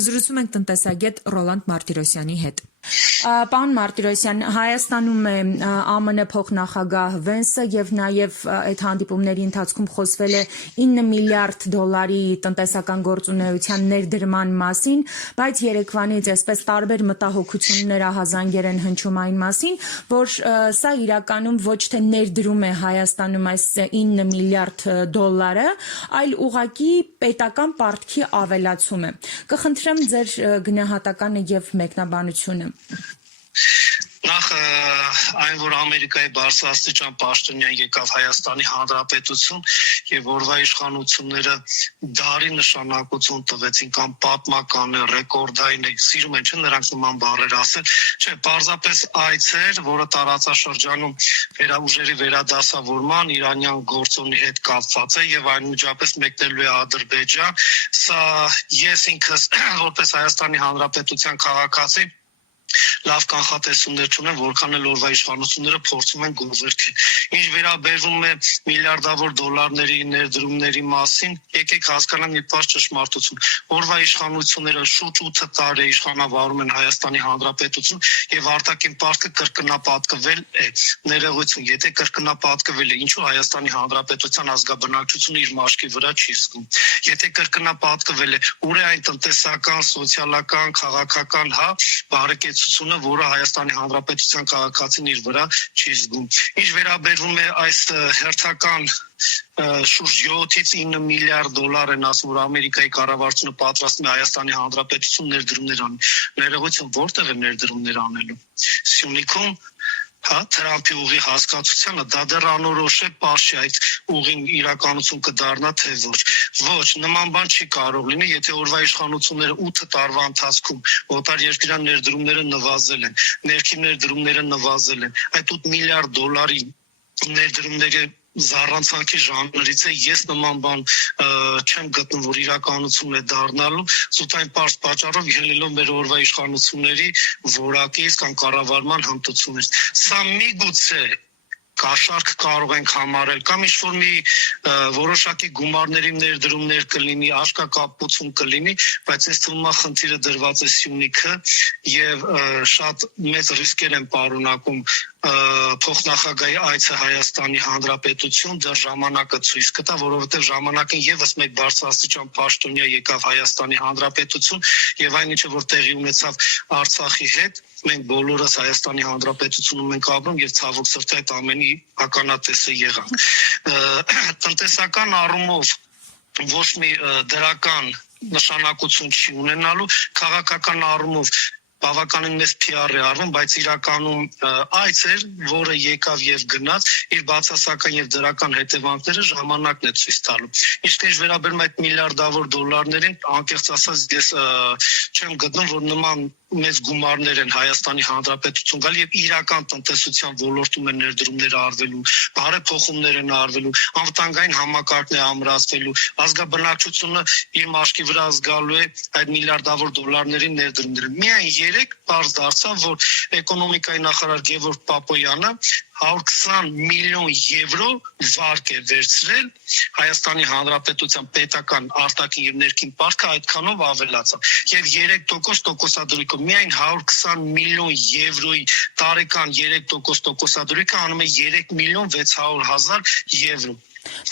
Զրուցում ենք տնտեսագետ Ռոլանդ Մարտիրոսյանի հետ։ Պարոն Մարտիրոսյան, Հայաստանում է ԱՄՆ փոխնախագահ Վենսը եւ նաեւ այդ հանդիպումների ընթացքում խոսվել է 9 միլիարդ դոլարի տնտեսական գործունեության ներդրման մասին, բայց երեկվանից այսպես տարբեր մտահոգություններ ահազանգեր են հնչում այն մասին, որ սա իրականում ոչ թե ներդրում է Հայաստանում այս 9 միլիարդ դոլարը, այլ ուղղակի պետական պարտքի ավելացում է։ Կխնդրեմ ձեր գնահատականը եւ մեկնաբանությունը։ Նախ այն, որ Ամերիկայի բարձրաստիճան պաշտոնյան եկավ Հայաստանի Հանրապետություն եւ որվա իշխանությունները դարի նշանակություն տվեցին կամ պատմական է, ռեկորդային է, սիրում են չէ նրանք նման բառեր ասել, չէ, պարզապես այց էր, որը տարածաշրջանում վերաուժերի վերադասավորման իրանյան գործոնի հետ կապված է եւ այնուհետեւ մեկնելու է Ադրբեջան, սա ես ինքս որպես Հայաստանի Հանրապետության քաղաքացի լավ կանխատեսումներ չունեմ, որքան էլ օրվա իշխանությունները փորձում են գովերքել։ Ինչ վերաբերվում է միլիարդավոր դոլարների ներդրումների մասին, եկեք հասկանանք մի բան ճշմարտություն։ Օրվա իշխանությունները շուրջ 8 տարի իշխանավարում են Հայաստանի Հանրապետություն եւ արտաքին պարտքը կրկնապատկվել է։ Ներողություն, եթե կրկնապատկվել է, ինչու Հայաստանի Հանրապետության ազգաբնակչությունը իր մաշկի վրա չի զգում։ Եթե կրկնապատկվել է, ուր է այն տնտեսական, սոցիալական, քաղաքական, բարեկեցությունը, որը Հայաստանի Հանրապետության քաղաքացին իր վրա չի զգում։ Ինչ վերաբերվում է այս հերթական շուրջ 7-ից 9 միլիարդ դոլար են ասում, որ Ամերիկայի կառավարությունը պատրաստվում է Հայաստանի Հանրապետություն ներդրումներ անի։ Ներողություն, որտեղ է ներդրումներ անելու։ Սյունիքում Թրամփի ուղի հասկացությանը դա դեռ անորոշ է, պարշի այդ ուղին իրականություն կդառնա թե ոչ։ Ոչ, նման բան չի կարող լինի, եթե օրվա իշխանությունները 8 տարվա ընթացքում օտար երկրյան ներդրումները նվազել են, ներքին ներդրումները նվազել են, այդ 8 միլիարդ դոլարի ներդրումների զառանցանքի ժանրից է, ես նման բան չեմ գտնում, որ իրականություն է դառնալու, զուտային պարզ պատճառով ելնելով մեր օրվա իշխանությունների որակից կամ կառավարման հմտությունից։ Սա միգուցե կաշառք կարող ենք համարել կամ ինչ-որ մի որոշակի գումարների ներդրումներ կլինի, աշկակապություն կլինի, բայց այս թվում է խնդիրը դրված է Սյունիքը եւ շատ մեծ ռիսկեր են պարունակում փոխնախագահի այցը Հայաստանի Հանրապետություն, դեռ ժամանակը ցույց կտա, որովհետև ժամանակին եւս մեկ բարձրաստիճան պաշտոնյա եկավ Հայաստանի Հանրապետություն եւ այն ինչը որ տեղի ունեցավ Արցախի հետ, մենք բոլորս Հայաստանի Հանրապետությունում ենք ապրում եւ ցավոք սրտի այդ ամենի ականատեսը եղանք։ Տնտեսական առումով ոչ մի դրական նշանակություն չի ունենալու, քաղաքական առումով բավականին մեծ PR է արվում, բայց իրականում այց էր, որը եկավ եւ գնաց, իր բացասական եւ դրական հետևանքները ժամանակն է ցույց տալու։ Ինչ վերաբերում այդ միլիարդավոր դոլարներին, անկեղծ ասած ես չեմ գտնում, որ նման մեծ գումարներ են Հայաստանի Հանրապետություն գալ եւ իրական տնտեսության ոլորտում են ներդրումներ արվելու, բարեփոխումներ են արվելու, անվտանգային համակարգն է ամրացվելու, ազգաբնակչությունը իր մաշկի վրա զգալու է այդ միլիարդավոր դոլարների ներդրումները։ Միայն երեք բարձ դարձավ, որ էկոնոմիկայի նախարար Գևորգ Պապոյանը 120 միլիոն եվրո վարկ է վերցրել Հայաստանի Հանրապետության պետական արտաքին եւ ներքին պարտքը այդքանով ավելացավ եւ 3% տոկոսադրույքով միայն 120 միլիոն եվրոյի տարեկան 3% տոկոսադրույքը անում է 3 միլիոն 600,000 եվրո։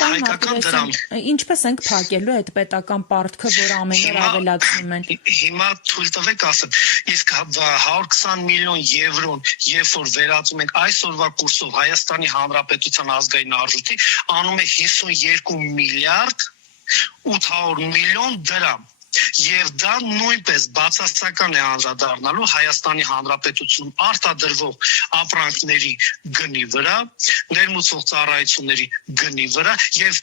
Հայկական դրամ ինչպես ենք փակելու այդ պետական պարտքը, որ ամեն օր ավելացնում են։ Հիմա թույլ տվեք ասեմ, իսկ 120 միլիոն եվրոն երբ որ վերածում ենք այսօրվա կուրսով Հայաստանի Հանրապետության ազգային արժույթի, անում է 52 միլիարդ 800 միլիոն դրամ։ Եվ դա նույնպես բացասական է անդրադառնալու Հայաստանի Հանրապետությունում արտադրվող ապրանքների գնի վրա, ներմուծվող ծառայությունների գնի վրա եւ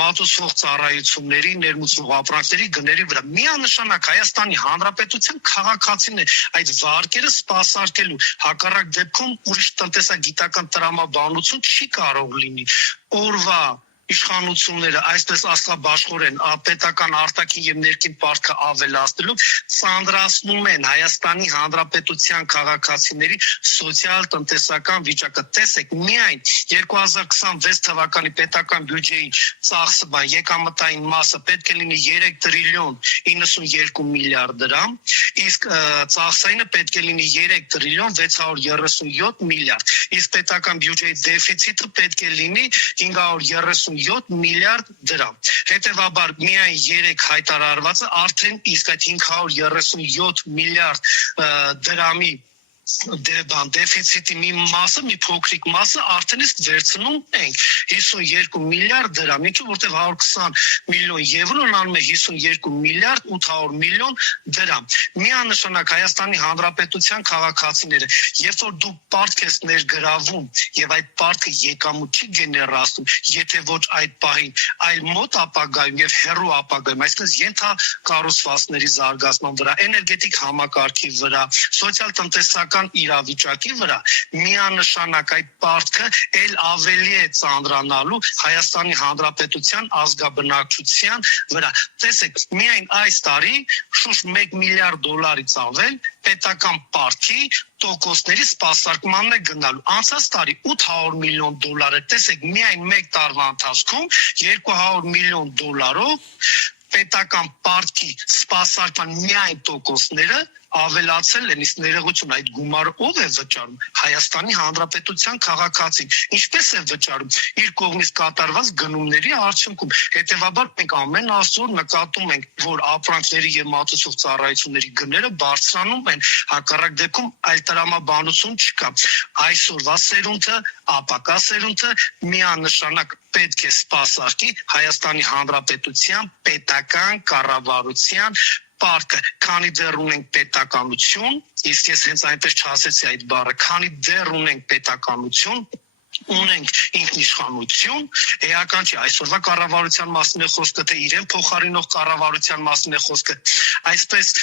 մատուցվող ծառայությունների, ներմուծվող ապրանքների գների վրա։ Միանշանակ Հայաստանի Հանրապետության քաղաքացին է այդ վարկերը սպասարկելու, հակառակ դեպքում ուրիշ տնտեսագիտական տրամաբանություն չի կարող լինի։ Օրվա իշխանությունները այսպես աստղաբաշխորեն պետական արտաքին եւ ներքին պարտքը ավելացնելու ծանրացնում են Հայաստանի Հանրապետության քաղաքացիների սոցիալ-տնտեսական վիճակը։ Տեսեք, միայն 2026 թվականի պետական բյուջեի ծախսը եկամտային մասը պետք է լինի 3 տրիլիոն 92 միլիարդ դրամ, իսկ ծախսայինը պետք է լինի 3 տրիլիոն 637 միլիարդ, իսկ պետական բյուջեի դեֆիցիտը պետք է լինի 537 միլիարդ դրամ։ Հետևաբար միայն 3 հայտարարվածը արդեն իսկ այդ 537 միլիարդ դրամի դեֆիցիտի մի մասը, մի փոքրիկ մասը արդեն իսկ վերցնում ենք 52 միլիարդ դրամ, ինչու որտեղ 120 միլիոն եվրոն անում է 52 միլիարդ 800 միլիոն դրամ։ Միանշանակ Հայաստանի Հանրապետության քաղաքացիները, երբ որ դու պարտք ես ներգրավում եւ այդ պարտքը եկամուտ չի գեներացնում, եթե ոչ այդ պահին, այլ մոտ ապագայում եւ հեռու ապագայում, այսինքն ենթակառուցվածքների զարգացման վրա, էներգետիկ համակարգի վրա, սոցիալ-տնտեսական իրավիճակի վրա, միանշանակ այդ պարտքը ել ավելի է ծանրանալու Հայաստանի Հանրապետության ազգաբնակչության վրա։ Տեսեք, միայն այս տարի շուրջ 1 միլիարդ դոլարի ծավել պետական պարտքի տոկոսների սպասարկմանն է գնալու։ Անցած տարի 800 միլիոն դոլար է։ Տեսեք, միայն մեկ տարվա ընթացքում 200 միլիոն դոլարով պետական պարտքի սպասարկման միայն տոկոսները ավելացել են, իսկ ներողություն, այդ գումարը ով է վճարում? Հայաստանի Հանրապետության քաղաքացին։ Ինչպես է վճարում? Իր կողմից կատարված գնումների արդյունքում։ Հետևաբար մենք ամեն այսօր նկատում ենք, որ ապրանքների եւ մատուցող ծառայությունների գները բարձրանում են, հակառակ դեպքում այլ տրամաբանություն չկա։ Այսօրվա սերունդը, ապակա սերունդը միանշանակ պետք է սպասարկի Հայաստանի Հանրապետության պետական կառավարության պարտքը, քանի դեռ ունենք պետականություն, իսկ ես հենց այնպես չասեցի այդ բառը, քանի դեռ ունենք պետականություն, ունենք ինքնիշխանություն, էական չի, այսօրվա կառավարության մասին է խոսքը, թե իրեն փոխարինող կառավարության մասին է խոսքը, այսպես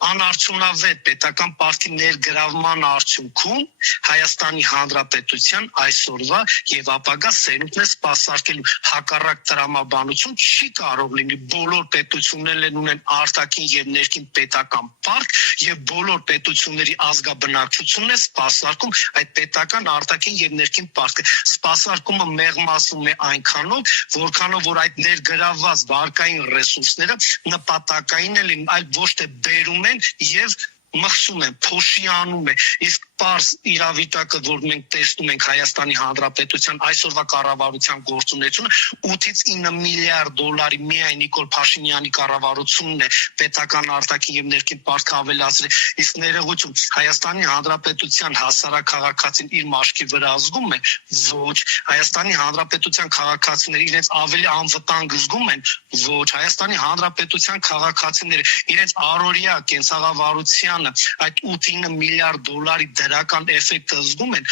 անարդյունավետ պետական պարտքի ներգրավման արդյունքում Հայաստանի Հանրապետության այսօրվա եւ ապագա սերունդն է սպասարկելու հակառակ տրամաբանություն չի կարող լինի։ Բոլոր պետություններն ունեն արտաքին եւ ներքին պետական պարտք եւ բոլոր պետությունների ազգաբնակչությունն է սպասարկում այդ պետական արտաքին եւ ներքին պարտքը։ Սպասարկումը մեղմասում է այնքանով, որքանով որ այդ ներգրավված վարկային ռեսուրսները նպատակային են, այլ ոչ թե բերում եւ մխսում են, փոշիանում է, իսկ պարզ իրավիճակը, որ մենք տեսնում ենք Հայաստանի Հանրապետության այսօրվա կառավարության գործունեությունը 8-ից 9 միլիարդ դոլարի միայն Նիկոլ Փաշինյանի կառավարությունն է պետական արտաքին եւ ներքին պարտքը ավելացրել, իսկ ներողություն Հայաստանի Հանրապետության հասարակաքաղաքացին իր մաշկի վրա զգում է, ոչ, Հայաստանի Հանրապետության քաղաքացիները իրենց ավելի անվտանգ զգում են, ոչ, Հայաստանի Հանրապետության քաղաքացիները իրենց առօրյա կենցաղավարությանը այդ 8-9 միլիարդ դոլարի դրական էֆեկտը զգում են,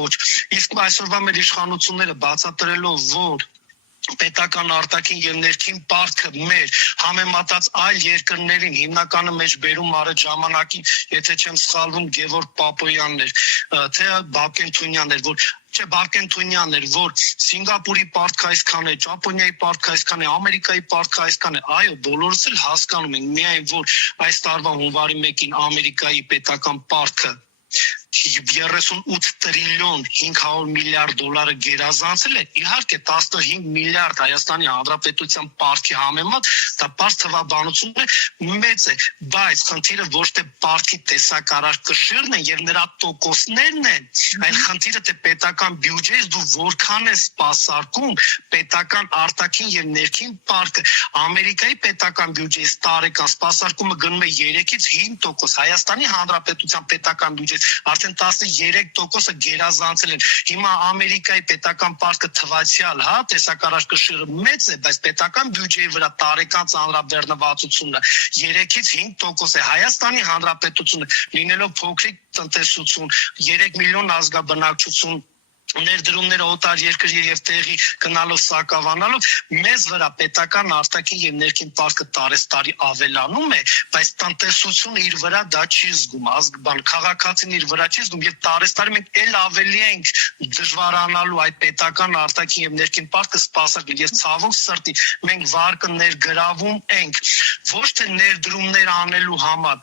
ոչ, իսկ այսօրվա մեր իշխանությունները բացատրելով, որ պետական արտաքին եւ ներքին պարտքը մեր համեմատած այլ երկրներին հիմնականը մեջ բերում արեց ժամանակին, եթե չեմ սխալվում, Գևորգ Պապոյանն էր, թե Բակեն Թունյանն էր, որ չէ Բակեն Թունյանն էր, որ Սինգապուրի պարտքը այսքան է, Ճապոնիայի պարտքը այսքան է, Ամերիկայի պարտքը այսքան է, այո, բոլորս էլ հասկանում ենք, միայն որ այս տարվա հունվարի 1-ին Ամերիկայի պետական պարտքը 38 տրիլիոն 500 միլիարդ դոլարը գերազանցել է, իհարկե 15 միլիարդ Հայաստանի Հանրապետության պարտքի համեմատ, դա պարզ թվաբանություն է, մեծ է, բայց խնդիրը ոչ թե պարտքի տեսակարար կշիռն է եւ նրա տոկոսներն են, այլ խնդիրը թե պետական բյուջեից դու որքան ես սպասարկում պետական արտաքին եւ ներքին պարտքը։ Ամերիկայի պետական բյուջեից տարեկան սպասարկումը գնում է 3-ից 5%, Հայաստանի Հանրապետության պետական բյուջեից արդեն 13%-ը գերազանցել են։ Հիմա Ամերիկայի պետական պարտքը թվացial, հա, տեսակարար կշիռը մեծ է, բայց պետական բյուջեի վրա տարեկան ծանրաբեռնվածությունը 3-ից 5% է։ Հայաստանի Հանրապետությունը լինելով փոքրիկ տնտեսություն, 3 միլիոն ազգաբնակչություն ներդրումները օտար երկրի եւ տեղի գնալով սակավանալով մեզ վրա պետական արտաքին եւ ներքին պարտքը տարեստարի ավելանում է, բայց տնտեսությունը իր վրա դա չի զգում, ազգաբան քաղաքացին իր վրա չի զգում եւ տարեստարի մենք ել ավելի ենք դժվարանալու այդ պետական արտաքին եւ ներքին պարտքը սպասարկել եւ ցավոք սրտի մենք վարկը ներգրավում ենք ոչ թե ներդրումներ անելու համար,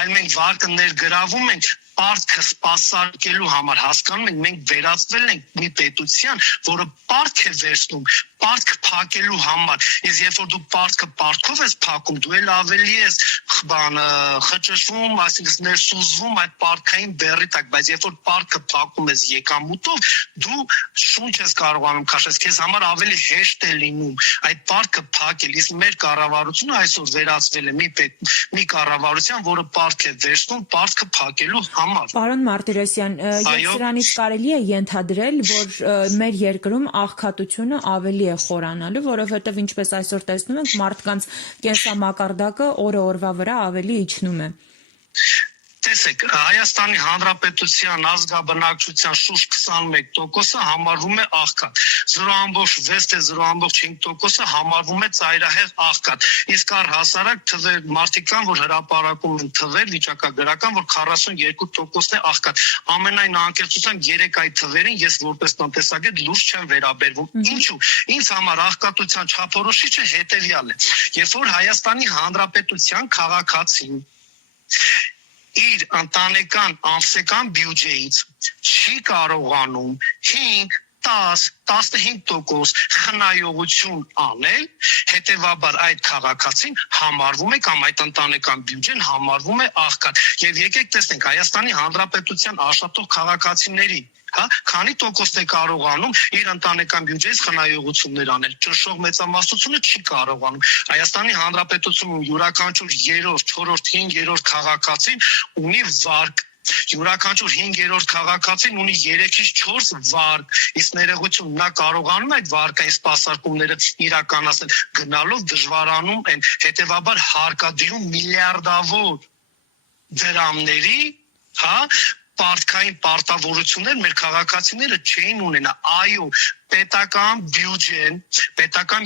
այլ մենք վարկը ներգրավում ենք պարտքը սպասարկելու համար, հասկանում ենք, մենք վերածվել ենք մի պետության, որը պարտք է վերցնում, պարտք փակելու համար, իսկ երբ որ դու պարտքը պարտքով ես փակում, դու էլ ավելի ես խճճվում, այսինքն ներսուզվում այդ պարտքային բեռի տակ, բայց երբ որ պարտքը փակում ես եկամուտով, դու շունչ ես կարողանում քաշել, քեզ համար ավելի հեշտ է լինում այդ պարտքը փակել, իսկ մեր կառավարությունը այսօր վերածվել է մի կառավարության, որը պարտք է վերցնում, պարտքը փակելու Պարոն Մարտիրոսյան, եւ սրանից կարելի է ենթադրել, որ մեր երկրում աղքատությունը ավելի է խորանալու, որովհետեւ ինչպես այսօր տեսնում ենք, մարդկանց կենսամակարդակը օրը-օրվա վրա ավելի իջնում է։ Տեսեք, Հայաստանի Հանրապետության ազգաբնակչության շուրջ 21%-ը համարվում է աղքատ, 0.6 թե 0.5%-ը համարվում է ծայրահեղ աղքատ, իսկ առհասարակ թվեր մարդիկ կան, որ հրապարակում են թվեր վիճակագրական, որ 42%-ն է աղքատ, ամենայն անկեղծությամբ 3 այդ թվերին ես որպես տնտեսագետ լուրջ չեմ վերաբերվում, ինչու, ինձ համար աղքատության չափորոշիչը հետևյալ է, երբ որ Հայաստանի Հանրապետության քաղաքացին իր ընտանեկան ամսական բյուջեից չի կարողանում 5, 10, 15% խնայողություն անել, հետևաբար այդ քաղաքացին համարվում է կամ այդ ընտանեկան բյուջեն համարվում է աղքատ։ Եվ եկեք տեսնենք Հայաստանի Հանրապետության աշխատող քաղաքացիների քանի տոկոսն է կարողանում իր ընտանեկան բյուջեից խնայողություններ անել, ճնշող մեծամասնությունը չի կարողանում։ Հայաստանի Հանրապետությունում յուրաքանչյուր 3-րդ, 4-րդ, 5-րդ քաղաքացին ունի վարկ, յուրաքանչյուր 5-րդ քաղաքացին ունի 3-ից 4 վարկ, իսկ ներողություն նա կարողանում այդ վարկային սպասարկումները իրականացնել, գնալով դժվարանում են, հետևաբար հարկադիրում միլիարդավոր դրամների, պարտքային պարտավորություններ մեր քաղաքացիները չէին ունենա, այո, պետական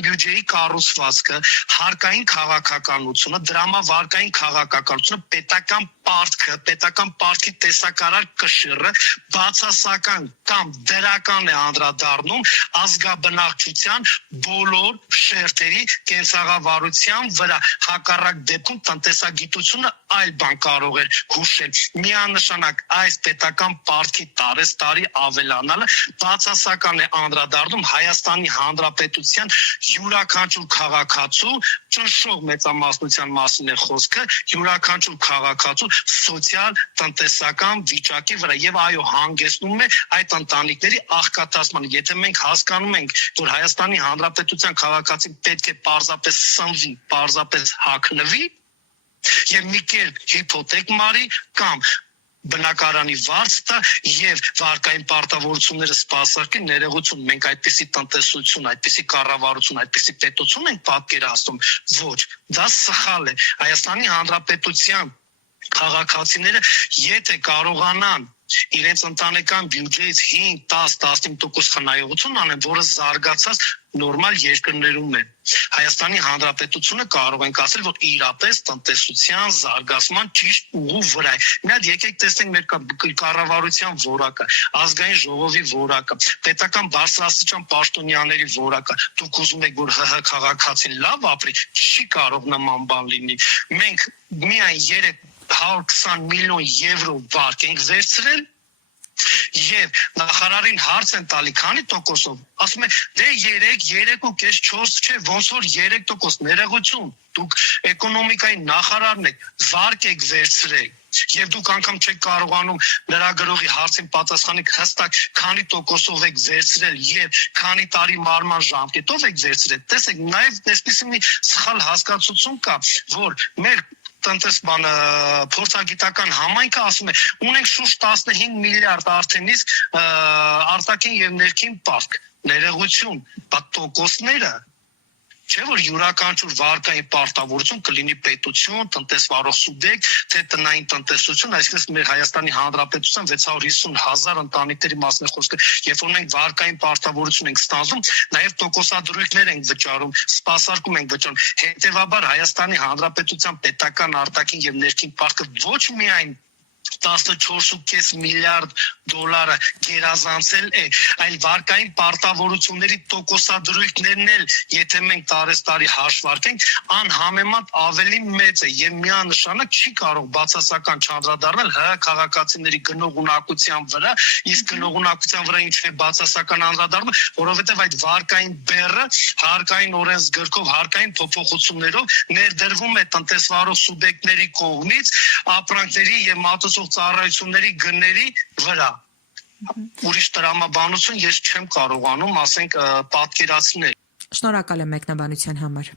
բյուջեի կառուցվածքը, հարկային քաղաքականությունը, դրամավարկային քաղաքականությունը, պետական պարտքի տեսակարար կշիռը բացասական կամ դրական է անդրադառնում ազգաբնակչության բոլոր շերտերի կենսաղավարության վրա, հակառակ դեպքում տնտեսագիտությունը այլ բան կարող էր հուշել, միանշանակ այս պետական պարտքի տարեստարի ավելանալը բացասական է անդրադառնում Հայաստանի Հանրապետության յուրաքանչյուր քաղաքացու ճնշող մեծամասնության մասին է խոսքը, յուրաքանչյուր քաղաքացու սոցիալ տնտեսական վիճակի վրա եւ այո հանգեցնում է այդ ընտանիքների աղքատացման։ Եթե մենք հասկանում ենք, որ Հայաստանի Հանրապետության քաղաքացին պետք է պարզապես սնվի, պարզապես հագնվի եւ մի կերպ հիփոթեք մարի կամ բնակարանի վարձը եւ վարկային պարտավորությունները սպասարկի, ներողություն, մենք այդպիսի տնտեսություն, այդպիսի կառավարություն, այդպիսի պետություն ենք պատկերացնում, ոչ, դա սխալ է։ Հայաստանի Հանրապետության քաղաքացիները եթե կարողանան իրենց ընտանեկան բյուջեից 5, 10, 15% խնայողություն անեն, որը զարգացած նորմալ երկրներում է։ Հայաստանի Հանրապետությունը կարող ենք ասել, որ իրապես տնտեսության զարգացման ճիշտ ուղու վրա է։ Մի հատ եկեք տեսնենք մեր կառավարության որակը, ազգային ժողովի որակը, պետական բարձրաստիճան պաշտոնյաների որակը։ Դուք ուզում եք, որ ՀՀ քաղաքացին լավ ապրի, չի կարող նման բան լինի։ Մենք միայն 120 միլիոն եվրո վարկ ենք վերցրել եւ նախարարին հարց են տալի քանի տոկոսով, ասում է դե 3.5, 4 չէ, ոնց որ 3%, ներողություն, դուք էկոնոմիկայի նախարարն եք, վարկ եք վերցրել եւ դուք անգամ չեք կարողանում լրագրողի հարցին պատասխանեք հստակ քանի տոկոսով եք վերցրել եւ քանի տարի մարման ժամկետով եք վերցրել։ Տեսեք, նաեւ այսպիսի մի սխալ հասկացություն կա, որ մեր փորձագիտական համայնքը ասում է ունենք շուրջ 15 միլիարդ արդեն իսկ արտաքին եւ ներքին պարտք, ներողություն, բայց տոկոսները Չէ՞ որ յուրաքանչյուր վարկային պարտավորություն կլինի պետություն, տնտեսվարող սուբյեկտ, թե տնային տնտեսություն, այսինքն մեր Հայաստանի Հանրապետության 650,000 ընտանիքների մասն է խոսքը, երբ որ մենք վարկային պարտավորություն ենք ստանձնում, նաև տոկոսադրույքներ ենք վճարում, սպասարկում ենք վճարում։ Հետևաբար Հայաստանի Հանրապետության պետական արտաքին եւ ներքին պարտքը ոչ միայն 14.5 միլիարդ դոլարը գերազանցել է, այլ վարկային պարտավորությունների տոկոսադրույքներն էլ, եթե մենք տարեստարի հաշվարկենք, անհամեմատ ավելի մեծ է եւ միանշանակ չի կարող բացասական չանդրադառնալ ՀՀ քաղաքացիների գնողունակության վրա, իսկ գնողունակության վրա ինչ է բացասական անդրադառնում, որովհետեւ այդ վարկային բեռը հարկային օրենսգրքով, հարկային փոփոխություններով ներդրվում է տնտեսվարող սուբյեկտների կողմից ապրանքների եւ մատուցող ծառայությունների գների վրա։ Ուրիշ տրամաբանություն ես չեմ կարողանում, ասենք, պատկերացնել։ Շնորհակալ եմ մեկնաբանության համար։